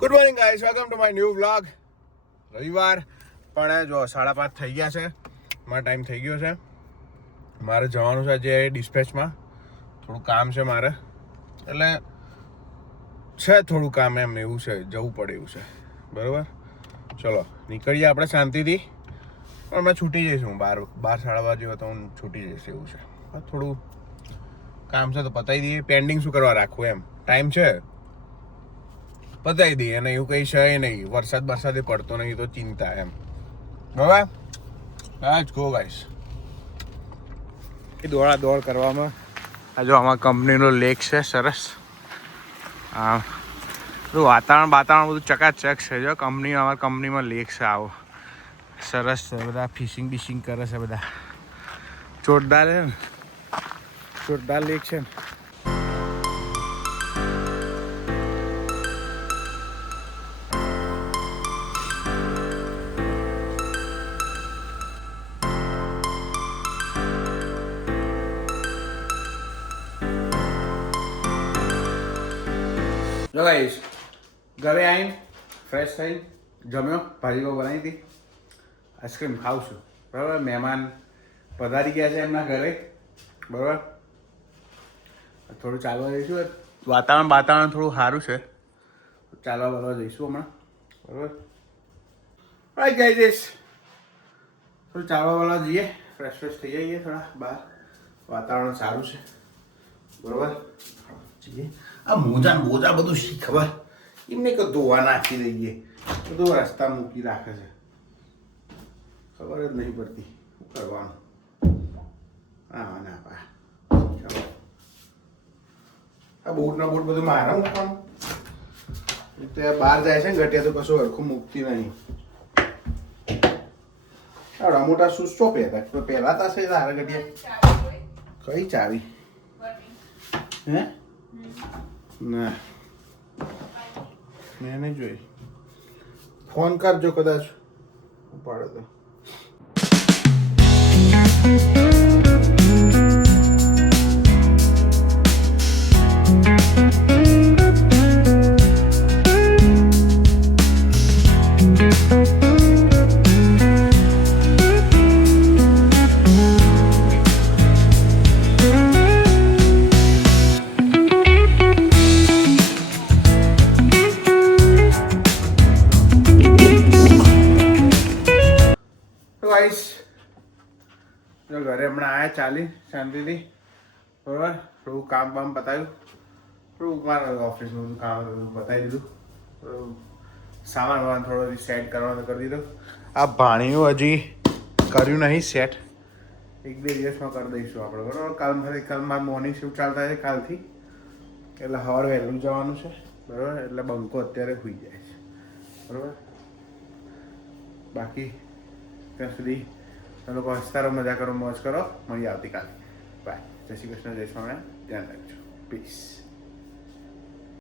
Good morning guys, welcome to my new vlog. રવિવાર પણ જો 5:30 થઈ ગયા છે. મારો ટાઈમ થઈ ગયો છે. મારે જવાનું છે આજે ડિસ્પેચમાં. થોડું કામ છે મારે, એટલે છે થોડું કામ, એમ એવું છે, જવું પડે એવું છે. બરાબર, ચલો નીકળીએ આપણે શાંતિથી. પણ મેં છૂટી જઈશું 12-12:30 જેવો તો હું છૂટી જઈશ એવું છે. થોડું કામ છે તો પતાવી દઈએ. પેન્ડિંગ શું કરવા રાખવું, એમ ટાઈમ છે પતાવી દઈએ. અને એવું કંઈ છે નહીં, વરસાદ પડતો નહીં તો ચિંતા એમ. બરાબર, જ ગો ગાઈસ. દોડ કરવામાં આ જો અમારા કંપનીનો લેક છે સરસ. હા, બધું વાતાવરણ બધું ચકાચક છે. જો અમારા કંપનીમાં લેક છે આવો સરસ છે. બધા ફિશિંગ કરે છે બધા. જોરદાર છે ને, જોરદાર લેક છે ને. જો ગાઈસ, ઘરે આવીને ફ્રેશ થઈ જમ્યો, ભાજીઓ બનાવી હતી, આઈસ્ક્રીમ ખાઉં છું. બરાબર, મહેમાન પધારી ગયા છે એમના ઘરે. બરાબર, થોડું ચાલવા જઈશું. વાતાવરણ થોડું સારું છે, ચાલવા જઈશું હમણાં. બરાબર, ભાઈ ગાઈસ થોડું ચાલવા જઈએ, ફ્રેશ થઈ જઈએ થોડા બહાર. વાતાવરણ સારું છે. બરાબર, જઈએ. આ મોજા બધું શી ખબર, એમને કે ધોવા નાખી દઈએ, બધું રસ્તા મૂકી રાખે છે, ખબર જ નહીં પડતી શું કરવાનું. હા ના પા, આ બૂટ બધું મારે મૂકવાનું. ત્યાં બહાર જાય છે ને ઘટિયા તો કશું હરખું મૂકતી નહીં. આવડા મોટા શૂઝ તો પહેરાતા છે તારે ઘટિયા? કઈ ચાવી હે? ના, મેં નહીં જોઈ. ફોન કરજો કદાચ ઉપાડો તો. જો ઘરે હમણાં આવ્યા ચાલી શાંતિથી. બરાબર, થોડું કામ પતાવ્યું, થોડું મારા ઓફિસનું બધું કામ બધું પતાવી દીધું. સામાન થોડો સેટ કરવાનો કરી દીધો. આ ભાણીનું હજી કર્યું નહીં સેટ, 1-2 દિવસમાં કરી દઈશું આપણે. બરાબર, કાલ મારે મોર્નિંગ શિફ્ટ ચાલતા છે કાલથી, એટલે સવારે વહેલું જવાનું છે. બરાબર, એટલે બંકો અત્યારે સુઈ જાય છે. બરાબર, બાકી ત્યાં સુધી તમે લોકો હસતા રહો, મજા કરો, મોજ કરો. મળીએ આવતીકાલે. બાય. જય શ્રી કૃષ્ણ, જય સ્વામિનારાયણ. ધ્યાન રાખજો. પીસ.